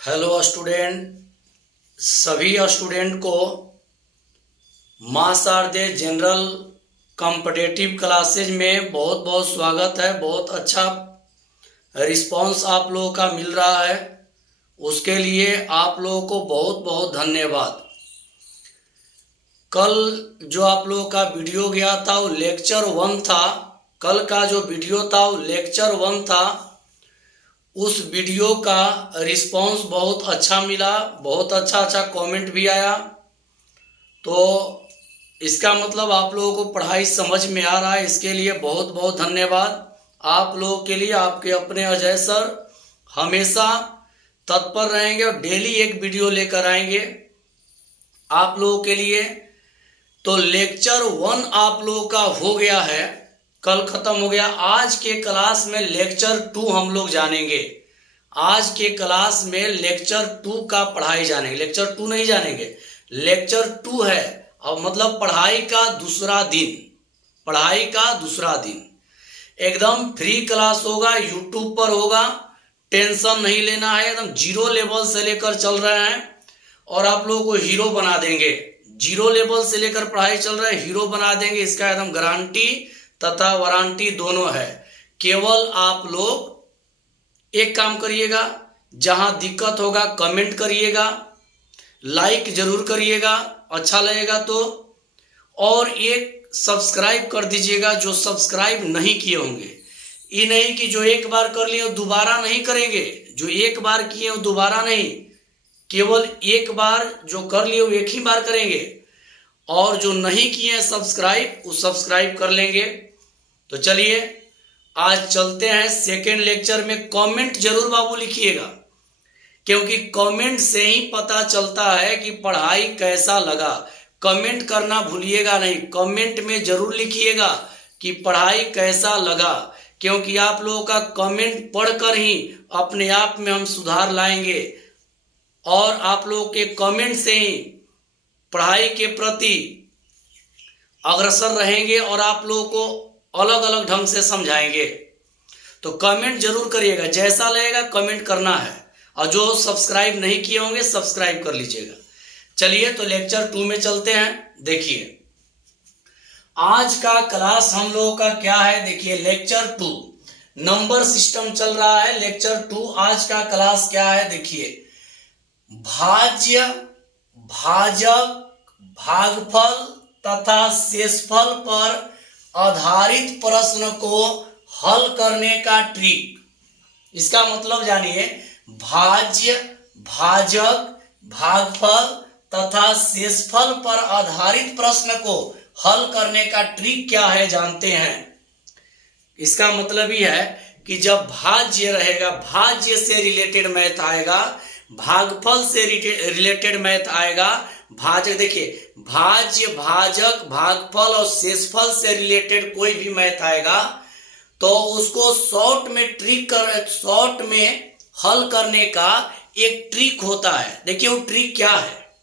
Hello student, सभी student को मां शारदे जनरल कॉम्पिटिटिव क्लासेज में बहुत बहुत स्वागत है। बहुत अच्छा रिस्पांस आप लोगों का मिल रहा है, उसके लिए आप लोगों को बहुत बहुत धन्यवाद। कल जो आप लोगों का वीडियो गया था वो लेक्चर 1 था। कल का जो वीडियो था वो लेक्चर 1 था। उस वीडियो का रिस्पांस बहुत अच्छा मिला, बहुत अच्छा कमेंट भी आया। तो इसका मतलब आप लोगों को पढ़ाई समझ में आ रहा है, इसके लिए बहुत बहुत धन्यवाद। आप लोगों के लिए आपके अपने अजय सर हमेशा तत्पर रहेंगे और डेली एक वीडियो लेकर आएंगे आप लोगों के लिए। तो लेक्चर 1 आप लोगों का हो गया है, कल खत्म हो गया। आज के क्लास में लेक्चर 2 हम लोग जानेंगे। आज के क्लास में लेक्चर 2 का पढ़ाई जानेंगे। लेक्चर 2 नहीं जानेंगे, लेक्चर 2 है। अब मतलब पढ़ाई का दूसरा दिन, पढ़ाई का दूसरा दिन एकदम फ्री क्लास होगा, यूट्यूब पर होगा। टेंशन नहीं लेना है, एकदम जीरो लेवल से लेकर चल रहे हैं और आप लोगों को हीरो बना देंगे। जीरो लेवल से लेकर पढ़ाई चल रहा है, हीरो बना देंगे, इसका एकदम गारंटी तथा वारंटी दोनों है। केवल आप लोग एक काम करिएगा, जहां दिक्कत होगा कमेंट करिएगा, लाइक जरूर करिएगा अच्छा लगेगा तो, और एक सब्सक्राइब कर दीजिएगा जो सब्सक्राइब नहीं किए होंगे। ये नहीं कि जो एक बार कर लिए दोबारा नहीं करेंगे, जो एक बार किए दोबारा नहीं, केवल एक बार जो कर लिए वो एक ही बार करेंगे, और जो नहीं किए हैं सब्सक्राइब वो सब्सक्राइब कर लेंगे। तो चलिए आज चलते हैं सेकेंड लेक्चर में। कमेंट जरूर बाबू लिखिएगा, क्योंकि कमेंट से ही पता चलता है कि पढ़ाई कैसा लगा। कमेंट करना भूलिएगा नहीं, कमेंट में जरूर लिखिएगा कि पढ़ाई कैसा लगा, क्योंकि आप लोगों का कमेंट पढ़कर ही अपने आप में हम सुधार लाएंगे और आप लोगों के कमेंट से ही पढ़ाई के प्रति अग्रसर रहेंगे और आप लोगों को अलग अलग ढंग से समझाएंगे। तो कमेंट जरूर करिएगा, जैसा लगेगा कमेंट करना है, और जो सब्सक्राइब नहीं किए होंगे सब्सक्राइब कर लीजिएगा। चलिए तो लेक्चर 2 में चलते हैं। देखिए आज का क्लास हम लोगों का क्या है, देखिए लेक्चर 2 नंबर सिस्टम चल रहा है। लेक्चर 2 आज का क्लास क्या है, देखिए भाज्य, भाजक, भागफल तथा शेषफल पर आधारित प्रश्न को हल करने का ट्रिक। इसका मतलब जानिए, भाज्य, भाजक, भागफल तथा शेषफल पर आधारित प्रश्न को हल करने का ट्रिक क्या है जानते हैं। इसका मतलब ही है कि जब भाज्य रहेगा, भाज्य से रिलेटेड मैथ आएगा, भागफल से रिलेटेड मैथ आएगा, भाजक, देखिए भाज्य, भाजक, भागफल और शेषफल से रिलेटेड कोई भी मैथ आएगा तो उसको शॉर्ट में हल करने का एक ट्रिक होता है। देखिए वो ट्रिक क्या है,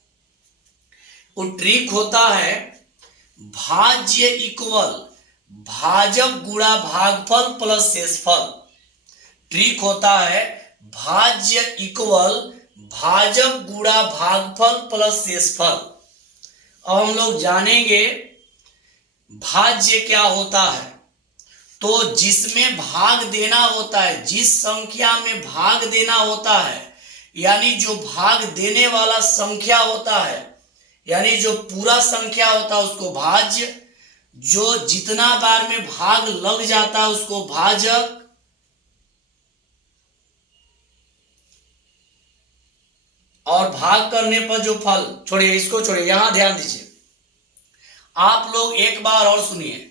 वो ट्रिक होता है भाज्य इक्वल भाजक गुणा भागफल प्लस शेषफल। ट्रिक होता है भाज्य इक्वल भाजक गुणा भागफल प्लस शेषफल। अब हम लोग जानेंगे भाज्य क्या होता है। तो जिसमें भाग देना होता है, जिस संख्या में भाग देना होता है, यानी जो भाग देने वाला संख्या होता है, यानी जो पूरा संख्या होता है उसको भाज्य, जो जितना बार में भाग लग जाता है उसको भाजक, और भाग करने पर जो फल, छोड़िए इसको छोड़िए, यहां ध्यान दीजिए आप लोग एक बार और सुनिए।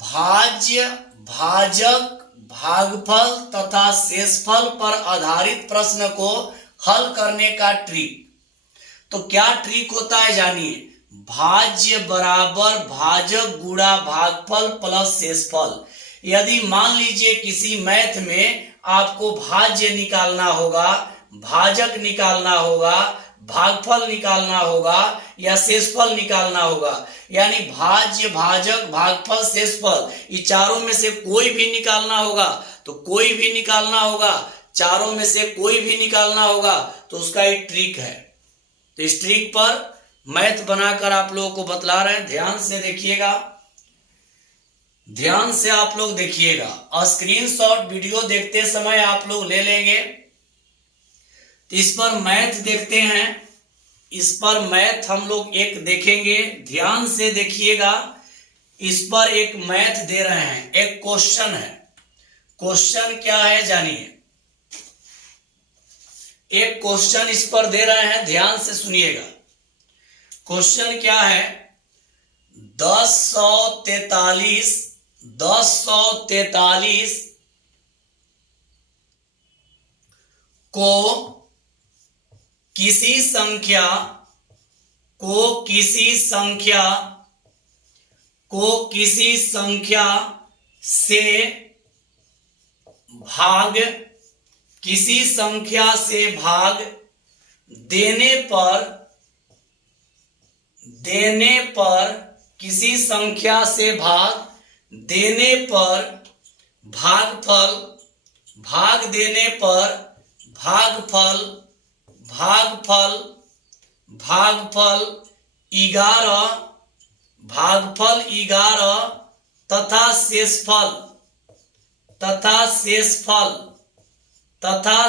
भाज्य, भाजक, भागफल तथा शेषफल पर आधारित प्रश्न को हल करने का ट्रिक। तो क्या ट्रिक होता है जानिए, भाज्य बराबर भाजक गुणा भागफल प्लस शेषफल। यदि मान लीजिए किसी मैथ में आपको भाज्य निकालना होगा, भाजक निकालना होगा, भागफल निकालना होगा या शेषफल निकालना होगा, यानी भाज्य, भाजक, भागफल, शेषफल, ये चारों में से कोई भी निकालना होगा, तो कोई भी निकालना होगा चारों में से कोई भी निकालना होगा तो उसका एक ट्रिक है। तो इस ट्रिक पर मैथ बनाकर आप लोगों को बतला रहे हैं, ध्यान से देखिएगा, ध्यान से आप लोग देखिएगा। स्क्रीनशॉट वीडियो देखते समय आप लोग ले लेंगे। तो इस पर मैथ देखते हैं, इस पर मैथ हम लोग एक देखेंगे, ध्यान से देखिएगा। इस पर एक मैथ दे रहे हैं, एक क्वेश्चन है। क्वेश्चन क्या है जानिए। एक क्वेश्चन इस पर दे रहे हैं, ध्यान से सुनिएगा। क्वेश्चन क्या है, 1043 को किसी संख्या से भाग देने पर किसी संख्या से भाग देने पर भागफल 11 तथा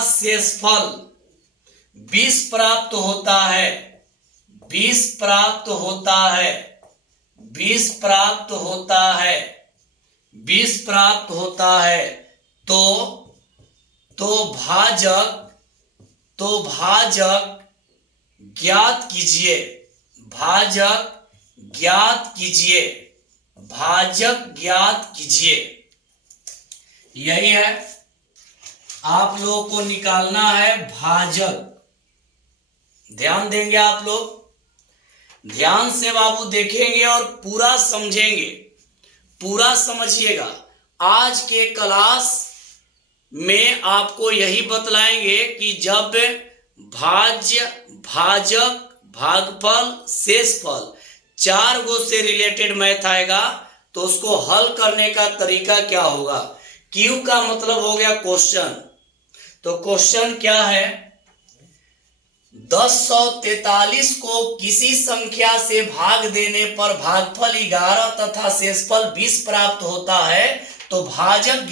शेषफल 20 प्राप्त होता है। 20 प्राप्त होता है तो भाजक ज्ञात कीजिए। यही है, आप लोगों को निकालना है भाजक। ध्यान देंगे आप लोग, ध्यान से बाबू देखेंगे और पूरा समझेंगे, पूरा समझिएगा। आज के क्लास में आपको यही बतलाएंगे कि जब भाजक, भागफल, शेषफल 4 गो से रिलेटेड मैथ आएगा तो उसको हल करने का तरीका क्या होगा। क्यू का मतलब हो गया क्वेश्चन। तो क्वेश्चन क्या है, 1043 को किसी संख्या से भाग देने पर भागफल 11 तथा शेषफल 20 प्राप्त होता है तो भाजक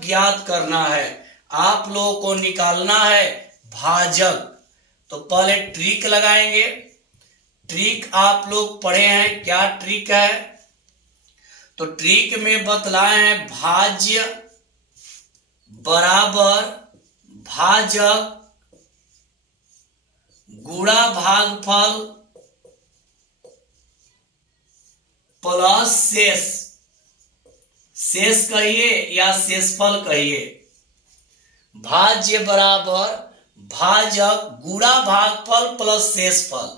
ज्ञात करना है। आप लोगों को निकालना है भाजक। तो पहले ट्रिक लगाएंगे। ट्रिक आप लोग पढ़े हैं, क्या ट्रिक है। तो ट्रिक में बतलाए हैं भाज्य बराबर भाजक गुणा भागफल प्लस शेष कहिए या शेषफल कहिए। भाज्य बराबर भाजक गुणा भागफल प्लस शेषफल।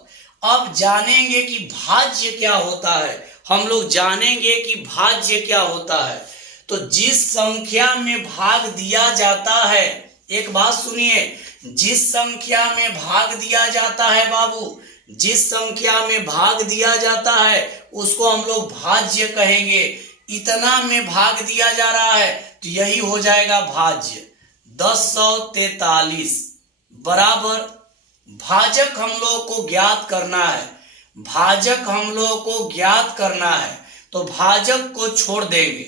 अब जानेंगे कि भाज्य क्या होता है, हम लोग जानेंगे कि भाज्य क्या होता है। तो जिस संख्या में भाग दिया जाता है, एक बात सुनिए, जिस संख्या में भाग दिया जाता है बाबू, जिस संख्या में भाग दिया जाता है उसको हम लोग भाज्य कहेंगे। इतना में भाग दिया जा रहा है तो यही हो जाएगा भाज्य। 1043 बराबर भाजक हम लोग को ज्ञात करना है, भाजक हम लोग को ज्ञात करना है। तो भाजक को छोड़ देंगे,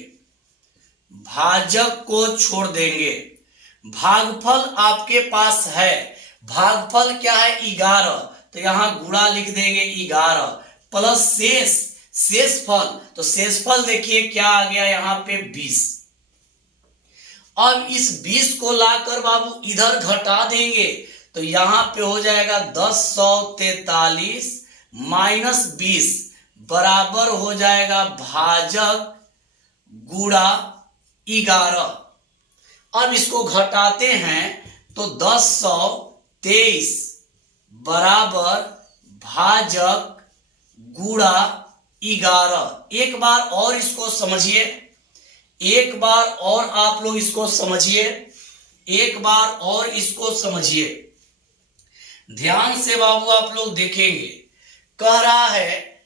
भाजक को छोड़ देंगे। भागफल आपके पास है, भागफल क्या है 11, तो यहां गुणा लिख देंगे 11 प्लस शेषफल। तो शेषफल देखिए क्या आ गया यहां पे 20। अब इस 20 को लाकर बाबू इधर घटा देंगे तो यहां पे हो जाएगा 1043 माइनस 20 बराबर हो जाएगा भाजक गुणा 11। अब इसको घटाते हैं तो 1023 बराबर भाजक गुणा 11। एक बार और इसको समझिए, एक बार और आप लोग इसको समझिए, एक बार और इसको समझिए। ध्यान से बाबू आप लोग देखेंगे, कह रहा है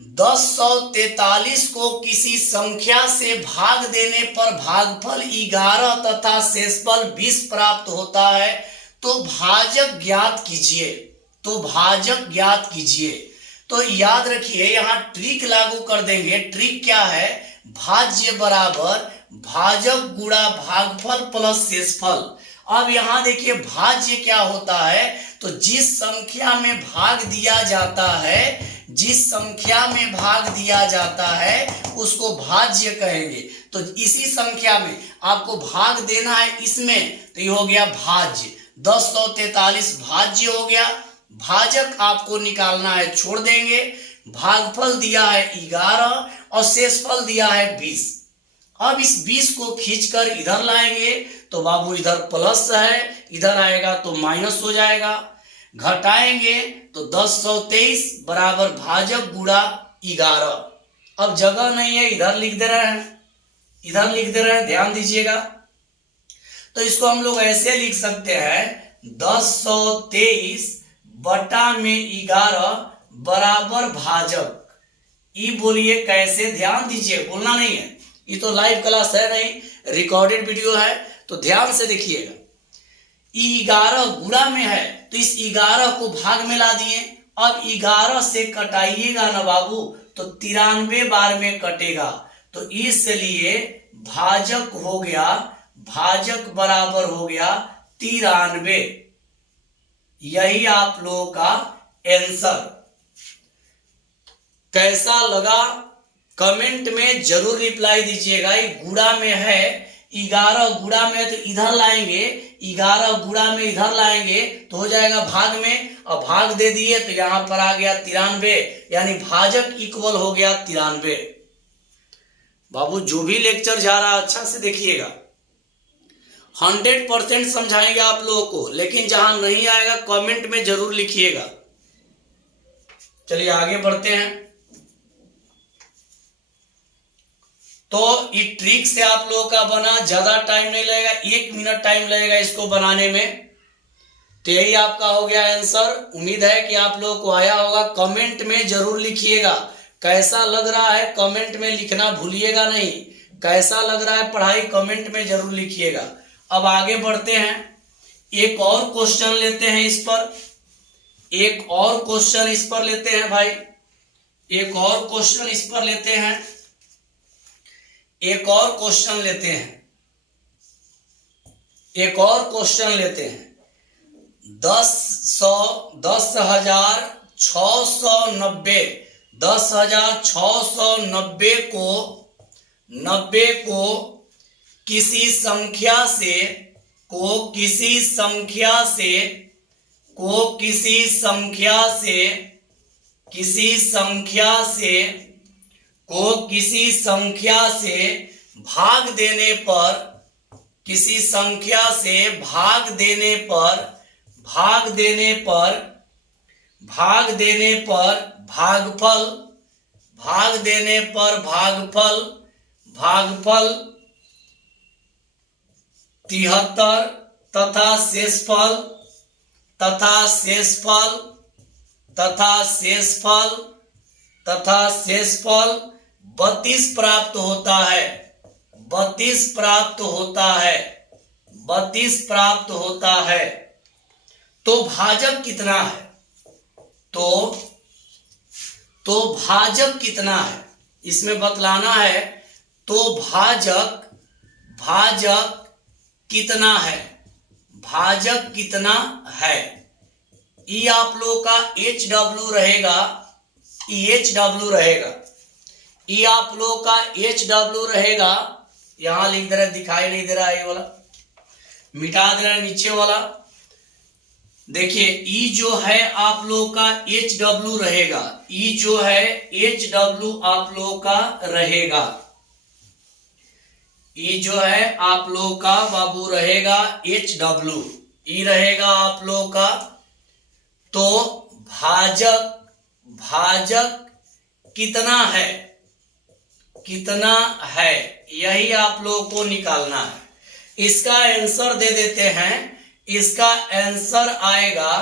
1043 को किसी संख्या से भाग देने पर भागफल 11 तथा शेषफल 20 प्राप्त होता है, तो भाजक ज्ञात कीजिए। तो याद रखिए, यहाँ ट्रिक लागू कर देंगे। ट्रिक क्या है? भाज्य बराबर भाजक गुणा भागफल प्लस शेषफल। अब यहाँ देखिए भाज्य क्या होता है, तो जिस संख्या में भाग दिया जाता है उसको भाज्य कहेंगे। तो इसी संख्या में आपको भाग देना है इसमें, तो ये हो गया भाज्य। 1043 भाज्य हो गया। भाजक आपको निकालना है, छोड़ देंगे। भागफल दिया है 11 और शेषफल दिया है 20। अब इस 20 को खींचकर इधर लाएंगे तो बाबू इधर प्लस है, इधर आएगा तो माइनस हो जाएगा। घटाएंगे तो 1023 बराबर भाजक गुणा 11। अब जगह नहीं है, इधर लिख दे रहे हैं, ध्यान दीजिएगा। तो इसको हम लोग ऐसे लिख सकते हैं, 1023 बटा में 11 बराबर भाजक। ये बोलिए कैसे? ध्यान दीजिए, बोलना नहीं है। ये तो लाइव क्लास है नहीं, रिकॉर्डेड वीडियो है, तो ध्यान से देखिएगा। 11 गुणा में है तो इस 11 को भाग में ला दिए। अब 11 से कटाइएगा ना बाबू तो 93 बार में कटेगा, तो इसलिए भाजक हो गया, भाजक बराबर हो गया 93। यही आप लोगों का आंसर। कैसा लगा कमेंट में जरूर रिप्लाई दीजिएगा। गुणा में है, 11 गुणा में तो इधर लाएंगे, 11 गुणा में इधर लाएंगे तो हो जाएगा भाग में, और भाग दे दिए तो यहां पर आ गया 93, यानी भाजक इक्वल हो गया 93। बाबू जो भी लेक्चर जा रहा है अच्छा से देखिएगा, 100% समझाएंगे आप लोगों को, लेकिन जहां नहीं आएगा कमेंट में जरूर लिखिएगा। चलिए आगे बढ़ते हैं। तो ये ट्रिक से आप लोगों का बना, ज्यादा टाइम नहीं लगेगा, 1 मिनट टाइम लगेगा इसको बनाने में। तो यही आपका हो गया आंसर। उम्मीद है कि आप लोगों को आया होगा। कमेंट में जरूर लिखिएगा कैसा लग रहा है, कमेंट में लिखना भूलिएगा नहीं। कैसा लग रहा है पढ़ाई कमेंट में जरूर लिखिएगा। अब आगे बढ़ते हैं, एक और क्वेश्चन लेते हैं इस पर, एक और क्वेश्चन इस पर लेते हैं भाई, एक और क्वेश्चन इस पर लेते हैं, एक और क्वेश्चन लेते हैं, एक और क्वेश्चन लेते हैं। 10,690 10,690 को किसी संख्या से भाग देने पर भागफल 73 तथा शेषफल 32 प्राप्त होता है। तो भाजक कितना है? तो भाजक कितना है इसमें बतलाना है। तो भाजक कितना है, भाजक कितना है? ये आप लोग का HW रहेगा, HW रहेगा, ये आप लोग का HW रहेगा। यहां लिख दे रहा है, दिखाई नहीं दे रहा है, ये वाला मिटा दे रहा है, नीचे वाला देखिए। ई जो है आप लोग का HW रहेगा, ई जो है HW आप लोग का रहेगा, ई जो है आप लोग का बाबू रहेगा HW, ई रहेगा आप लोग का। तो भाजक कितना है, यही आप लोगों को निकालना है। इसका आंसर दे देते हैं। इसका आंसर आएगा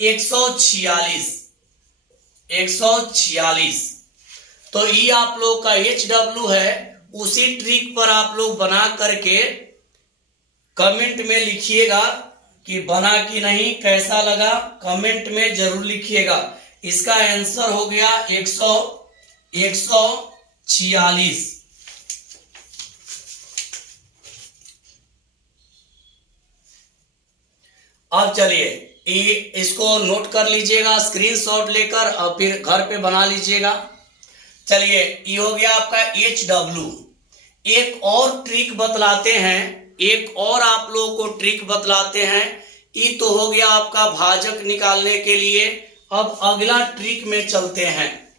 146। 146। तो ये आप लोग का HW है। उसी ट्रिक पर आप लोग बना करके कमेंट में लिखिएगा कि बना कि नहीं, कैसा लगा कमेंट में जरूर लिखिएगा। इसका आंसर हो गया 146। अब चलिए इसको नोट कर लीजिएगा स्क्रीनशॉट लेकर और फिर घर पे बना लीजिएगा। चलिए ये हो गया आपका HW। एक और ट्रिक बतलाते हैं, एक और आप लोगों को ट्रिक बतलाते हैं। ये तो हो गया आपका भाजक निकालने के लिए। अब अगला ट्रिक में चलते हैं,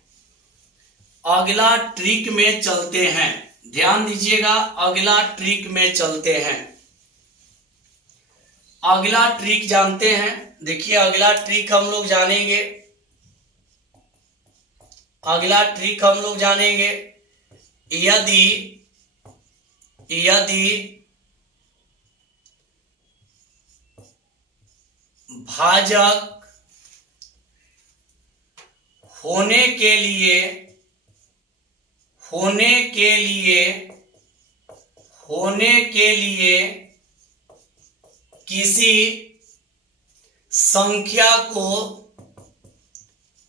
अगला ट्रिक में चलते हैं। ध्यान दीजिएगा, अगला ट्रिक में चलते हैं। अगला ट्रिक जानते हैं। देखिए अगला ट्रिक हम लोग जानेंगे, अगला ट्रिक हम लोग जानेंगे। यदि भाजक होने के लिए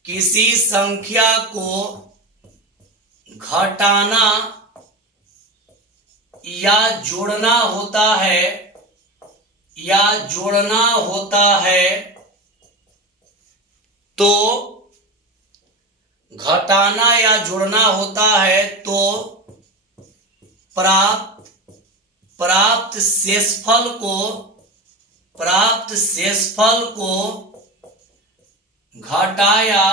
किसी संख्या को घटाना या जोड़ना होता है तो घटाना या जोड़ना होता है तो प्राप्त शेषफल को घटाया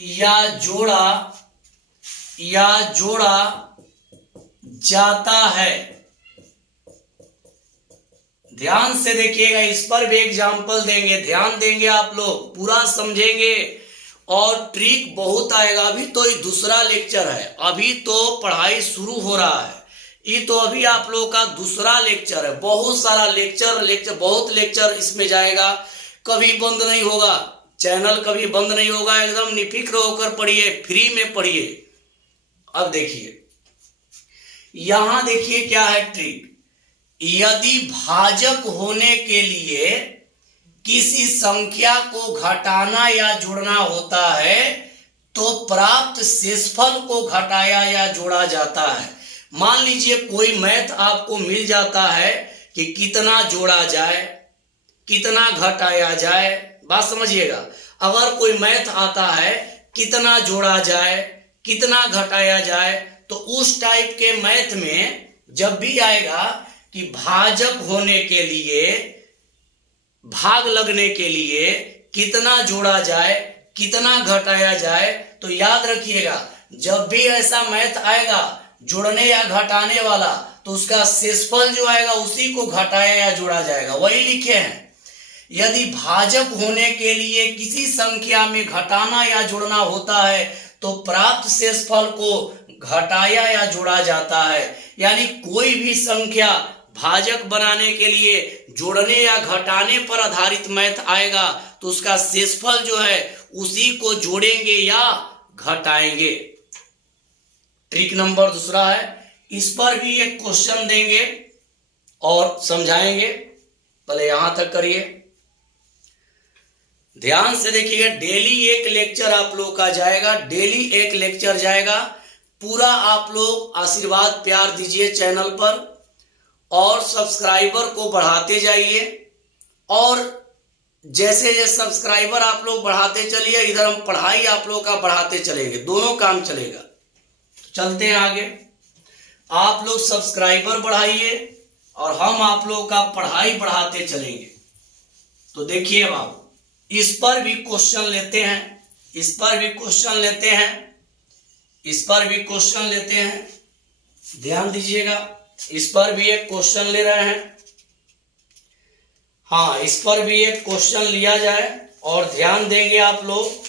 या जोड़ा जाता है। ध्यान से देखिएगा, इस पर भी एग्जाम्पल देंगे, ध्यान देंगे आप लोग, पूरा समझेंगे और ट्रिक बहुत आएगा। अभी तो ये दूसरा लेक्चर है, अभी तो पढ़ाई शुरू हो रहा है। ये तो अभी आप लोगों का दूसरा लेक्चर है। बहुत सारा लेक्चर बहुत लेक्चर इसमें जाएगा, कभी बंद नहीं होगा, चैनल कभी बंद नहीं होगा। एकदम निफिक्र होकर पढ़िए, फ्री में पढ़िए। अब देखिए यहां देखिए क्या है ट्रिक। यदि भाजक होने के लिए किसी संख्या को घटाना या जोड़ना होता है तो प्राप्त शेषफल को घटाया या जोड़ा जाता है। मान लीजिए कोई मैथ आपको मिल जाता है कि कितना जोड़ा जाए, कितना घटाया जाए। बात समझिएगा, अगर कोई मैथ आता है कितना जोड़ा जाए, कितना घटाया जाए, तो उस टाइप के मैथ में जब भी आएगा कि भाजक होने के लिए, भाग लगने के लिए कितना जोड़ा जाए, कितना घटाया जाए, तो याद रखिएगा जब भी ऐसा मैथ आएगा जोड़ने या घटाने वाला, तो उसका शेषफल जो आएगा उसी को घटाया या जोड़ा जाएगा। वही लिखे हैं, यदि भाजक होने के लिए किसी संख्या में घटाना या जोड़ना होता है तो प्राप्त शेषफल को घटाया या जोड़ा जाता है। यानी कोई भी संख्या भाजक बनाने के लिए जोड़ने या घटाने पर आधारित मैथ आएगा तो उसका शेषफल जो है उसी को जोड़ेंगे या घटाएंगे। ट्रिक नंबर दूसरा है, इस पर भी एक क्वेश्चन देंगे और समझाएंगे। पहले यहां तक करिए, ध्यान से देखिए। डेली एक लेक्चर आप लोग का जाएगा, डेली एक लेक्चर जाएगा। पूरा आप लोग आशीर्वाद प्यार दीजिए चैनल पर और सब्सक्राइबर को बढ़ाते जाइए। और जैसे जैसे सब्सक्राइबर आप लोग बढ़ाते चलिए, इधर हम पढ़ाई आप लोग का बढ़ाते चलेंगे, दोनों काम चलेगा। चलते हैं आगे, आप लोग सब्सक्राइबर बढ़ाइए और हम आप लोगों का पढ़ाई बढ़ाते चलेंगे। तो देखिए बाबू, इस पर भी क्वेश्चन लेते हैं, इस पर भी क्वेश्चन लेते हैं, इस पर भी क्वेश्चन लेते हैं। ध्यान दीजिएगा, इस पर भी एक क्वेश्चन ले रहे हैं। हाँ, इस पर भी एक क्वेश्चन लिया जाए और ध्यान देंगे आप लोग।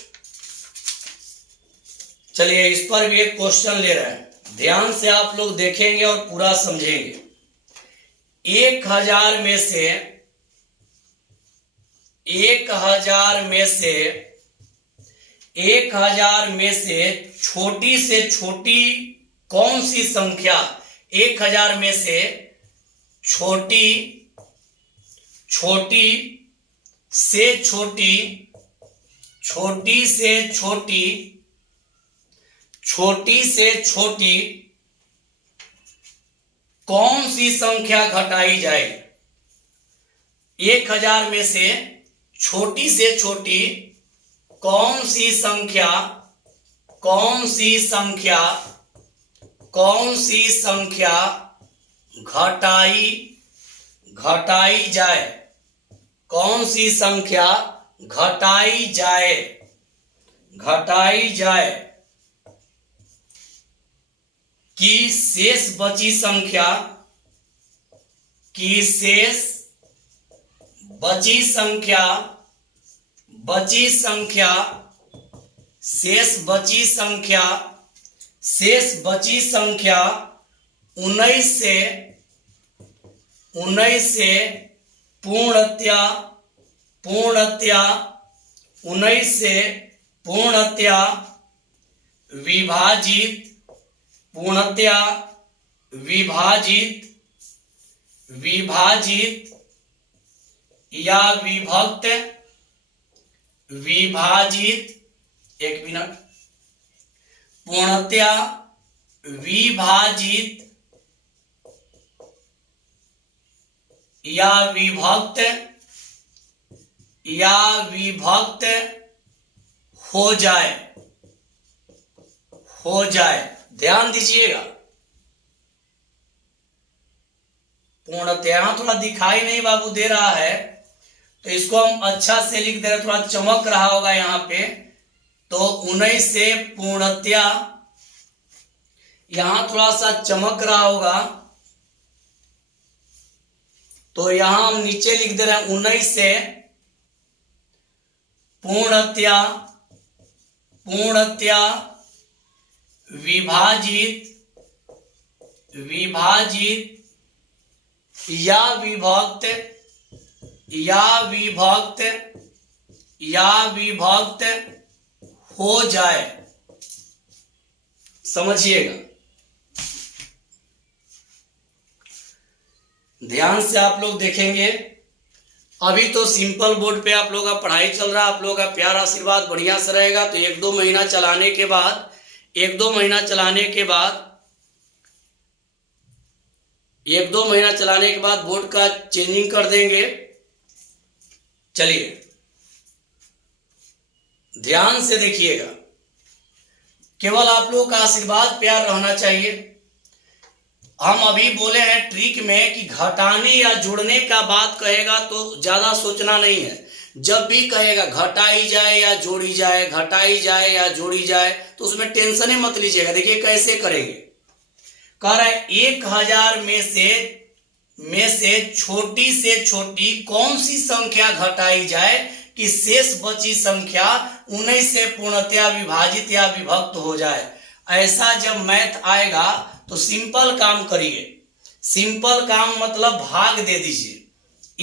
चलिए, इस पर भी एक क्वेश्चन ले रहे हैं, ध्यान से आप लोग देखेंगे और पूरा समझेंगे। 1000 में से 1000 में से छोटी कौन सी संख्या, 1000 में से छोटी से छोटी कौन सी संख्या घटाई जाए। 1000 में से छोटी कौन सी संख्या घटाई जाए, कौन सी संख्या घटाई जाए कि शेष बची संख्या शेष बची संख्या 19 से पूर्णतया विभाजित या विभाजित, एक मिनट, पूर्णतया विभाजित या विभक्त हो जाए। ध्यान दीजिएगा, पूर्णतया यहां थोड़ा दिखाई नहीं बाबू दे रहा है, तो इसको हम अच्छा से लिख दे रहे, थोड़ा चमक रहा होगा यहाँ पे। तो 19 से पूर्णतया, यहां थोड़ा सा चमक रहा होगा, तो यहां हम नीचे लिख दे रहे हैं 19 से पूर्णतया विभाजित या विभक्त हो जाए। समझिएगा, ध्यान से आप लोग देखेंगे। अभी तो सिंपल बोर्ड पे आप लोगों का पढ़ाई चल रहा है, आप लोगों का प्यार आशीर्वाद बढ़िया से रहेगा। तो 1-2 महीना चलाने के बाद 1-2 महीना चलाने के बाद बोर्ड का चेंजिंग कर देंगे। चलिए ध्यान से देखिएगा, केवल आप लोगों का आशीर्वाद प्यार रहना चाहिए। हम अभी बोले हैं ट्रिक में कि घटाने या जोड़ने का बात कहेगा तो ज्यादा सोचना नहीं है। जब भी कहेगा घटाई जाए या जोड़ी जाए, घटाई जाए या जोड़ी जाए, तो उसमें टेंशन ही मत लीजिएगा। देखिए कैसे करेंगे। कह रहा है 1000 में से छोटी से छोटी कौन सी संख्या घटाई जाए कि शेष बची संख्या 19 से पूर्णतया विभाजित या विभक्त हो जाए। ऐसा जब मैथ आएगा तो सिंपल काम करिए। सिंपल काम मतलब भाग दे दीजिए।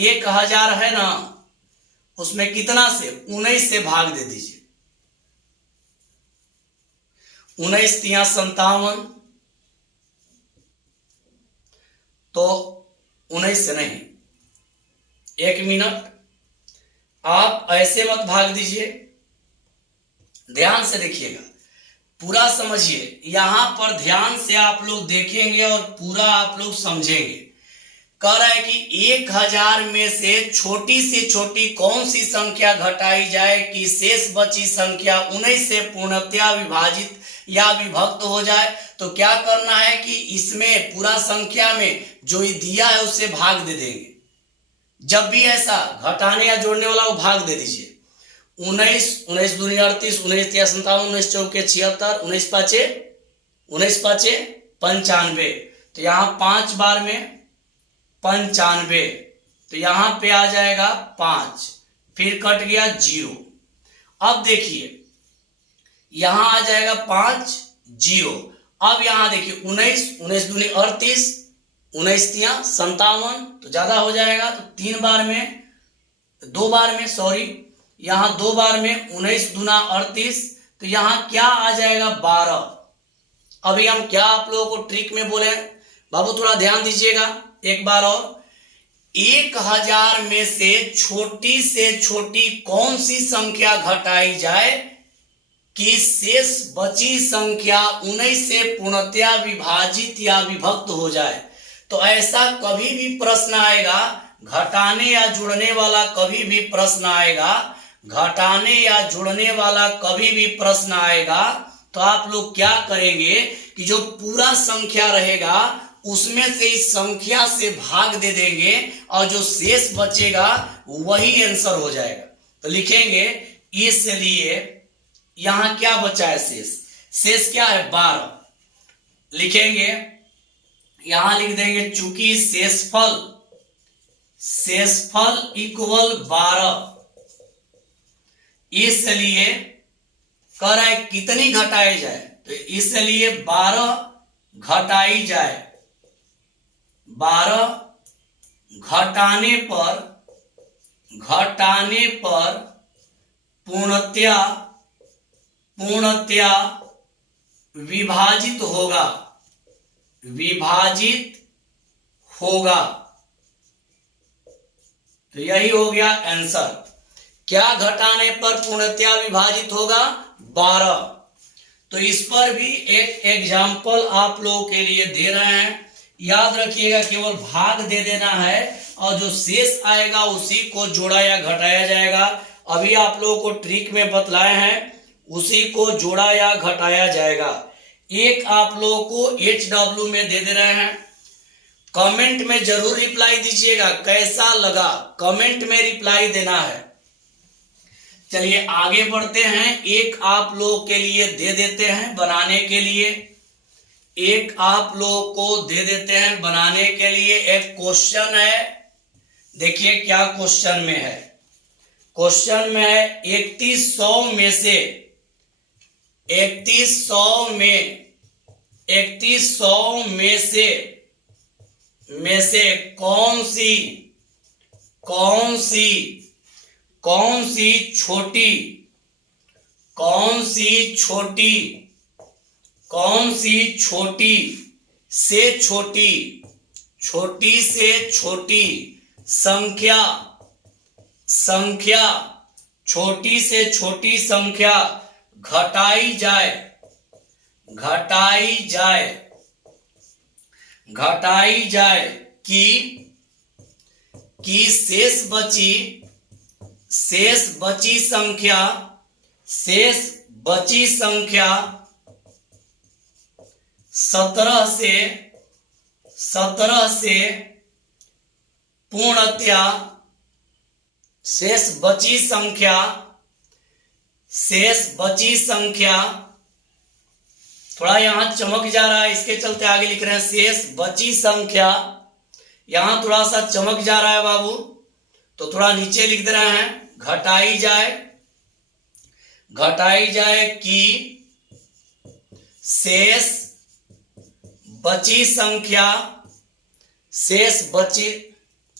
1000 है ना, उसमें कितना से 19 से भाग दे दीजिए। 19 तिया 57, तो 19 से नहीं, 1 मिनट, आप ऐसे मत भाग दीजिए, ध्यान से देखिएगा, पूरा समझिए। यहां पर ध्यान से आप लोग देखेंगे और पूरा आप लोग समझेंगे। कह रहा है कि 1000 में से छोटी कौन सी संख्या घटाई जाए कि शेष बची संख्या 19 से पूर्णतया विभाजित या विभक्त हो जाए। तो क्या करना है कि इसमें पूरा संख्या में जो दिया है उससे भाग दे देंगे। जब भी ऐसा घटाने या जोड़ने वाला वो भाग दे दीजिए। 19 दूनी 38, 19 तिया 57, 19 चौके 76, 19 पाँचे 95। तो यहाँ 5 बार में 95, तो यहाँ पे आ जाएगा 5, फिर कट गया 0। अब देखिए यहाँ आ जाएगा 5 0। अब यहाँ देखिए 19 दूनी 38, 19 तिया 57, तो ज्यादा हो जाएगा, तो 2 बार में यहाँ 2 बार में 19 दूना 38, तो यहां क्या आ जाएगा 12। अभी हम क्या आप लोगों को ट्रिक में बोले बाबू, थोड़ा ध्यान दीजिएगा एक बार और। 1000 में से छोटी कौन सी संख्या घटाई जाए कि शेष बची संख्या 19 से पूर्णतया विभाजित या विभक्त हो जाए। तो ऐसा कभी भी प्रश्न आएगा, घटाने या जुड़ने वाला कभी भी प्रश्न आएगा, घटाने या जुड़ने वाला कभी भी प्रश्न आएगा, तो आप लोग क्या करेंगे कि जो पूरा संख्या रहेगा उसमें से इस संख्या से भाग दे देंगे और जो शेष बचेगा वही आंसर हो जाएगा। तो लिखेंगे इसलिए यहां क्या बचा है शेष क्या है 12। लिखेंगे यहां लिख देंगे चूंकि शेषफल इक्वल 12, इसलिए कह रहा है कितनी घटाई जाए, तो इसलिए 12 घटाई जाए। 12 घटाने पर पूर्णतया विभाजित होगा। तो यही हो गया आंसर। क्या घटाने पर पूर्णतया विभाजित होगा 12। तो इस पर भी एक एग्जाम्पल आप लोगों के लिए दे रहे हैं। याद रखिएगा केवल भाग दे देना है और जो शेष आएगा उसी को जोड़ा या घटाया जाएगा। अभी आप लोगों को ट्रिक में बतलाए हैं, उसी को जोड़ा या घटाया जाएगा। एक आप लोगों को HW में दे रहे हैं, कमेंट में जरूर रिप्लाई दीजिएगा कैसा लगा, कमेंट में रिप्लाई देना है। चलिए आगे बढ़ते हैं। एक आप लोगों के लिए दे देते हैं बनाने के लिए, एक आप लोगों को दे देते हैं बनाने के लिए। एक क्वेश्चन है, देखिए क्या क्वेश्चन में है। क्वेश्चन में है 3100 में से कौन सी छोटी से छोटी संख्या घटाई जाए कि शेष बची संख्या 17 से पूर्णतया शेष बची संख्या थोड़ा यहां चमक जा रहा है, इसके चलते आगे लिख रहे हैं शेष बची संख्या। यहां थोड़ा सा चमक जा रहा है बाबू, तो थोड़ा नीचे लिख दे रहे हैं घटाई जाए कि शेष बची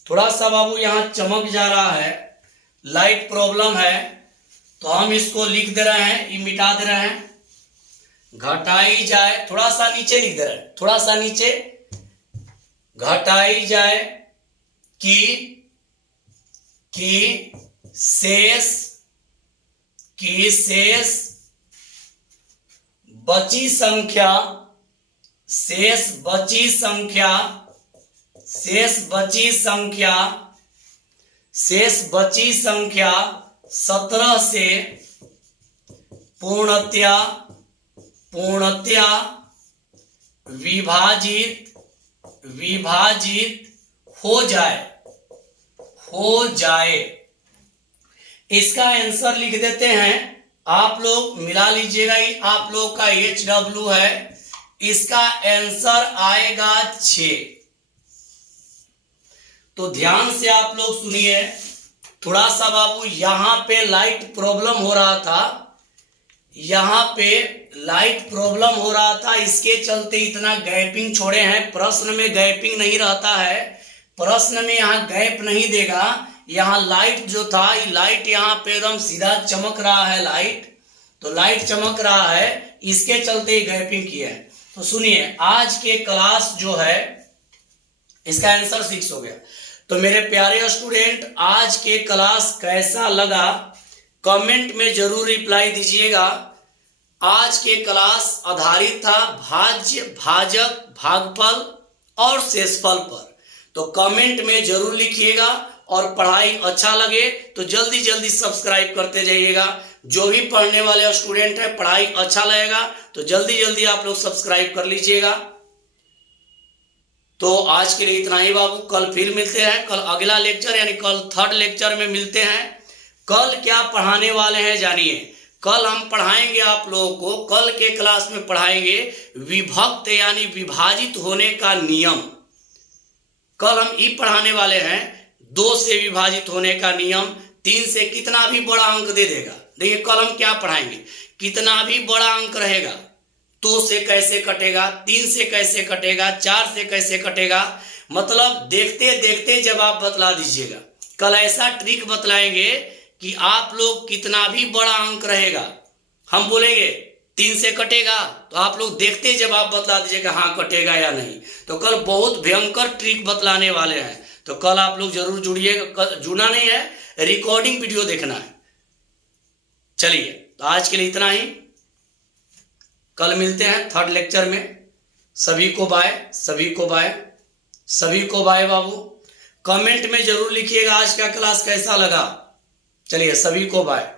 थोड़ा सा बाबू यहां चमक जा रहा है, लाइट प्रॉब्लम है, तो हम इसको लिख दे रहे हैं, ये मिटा दे रहे हैं। घटाई जाए, थोड़ा सा नीचे लिख दे रहे हैं, थोड़ा सा नीचे, घटाई जाए कि शेष बची संख्या 17 से पूर्णतया विभाजित हो जाए। इसका आंसर लिख देते हैं, आप लोग मिला लीजिएगा, आप लोग का HW है, इसका आंसर आएगा 6। तो ध्यान से आप लोग सुनिए, थोड़ा सा बाबू यहां पे लाइट प्रॉब्लम हो रहा था, इसके चलते इतना गैपिंग छोड़े हैं। प्रश्न में गैपिंग नहीं रहता है, प्रश्न में यहाँ गैप नहीं देगा। यहाँ लाइट जो था, लाइट यहाँ पे एकदम सीधा चमक रहा है लाइट, तो लाइट चमक रहा है, इसके चलते ही गैपिंग किया है। तो सुनिए, आज के क्लास जो है इसका आंसर 6 हो गया। तो मेरे प्यारे स्टूडेंट, आज के क्लास कैसा लगा कमेंट में जरूर रिप्लाई दीजिएगा। आज के क्लास आधारित था भाज्य, भाजक, भागफल और शेषफल पर। तो कमेंट में जरूर लिखिएगा और पढ़ाई अच्छा लगे तो जल्दी जल्दी सब्सक्राइब करते जाइएगा। जो भी पढ़ने वाले स्टूडेंट है, पढ़ाई अच्छा लगेगा तो जल्दी जल्दी आप लोग सब्सक्राइब कर लीजिएगा। तो आज के लिए इतना ही बाबू, कल फिर मिलते हैं। कल अगला लेक्चर यानी कल 3rd लेक्चर में मिलते हैं। कल क्या पढ़ाने वाले हैं जानिए। कल हम पढ़ाएंगे आप लोगों को, कल के क्लास में पढ़ाएंगे विभक्त यानी विभाजित होने का नियम। कल हम ये पढ़ाने वाले हैं 2 से विभाजित होने का नियम। 3 से कितना भी बड़ा अंक दे देगा। देखिए कल हम क्या पढ़ाएंगे, कितना भी बड़ा अंक रहेगा 2 से कैसे कटेगा, 3 से कैसे कटेगा, 4 से कैसे कटेगा, मतलब देखते देखते जवाब बतला दीजिएगा। कल ऐसा ट्रिक बतलाएंगे कि आप लोग कितना भी बड़ा अंक रहेगा, हम बोलेंगे 3 से कटेगा तो आप लोग देखते जवाब बतला दीजिएगा हाँ कटेगा या नहीं। तो कल बहुत भयंकर ट्रिक बतलाने वाले हैं। तो कल आप लोग जरूर जुड़िएगा। जुड़ना नहीं है, रिकॉर्डिंग वीडियो देखना है। चलिए, तो आज के लिए इतना ही। कल मिलते हैं 3rd लेक्चर में। सभी को बाय, सभी को बाय, सभी को बाय बाबू। कमेंट में जरूर लिखिएगा आज का क्लास कैसा लगा। चलिए, सभी को बाय।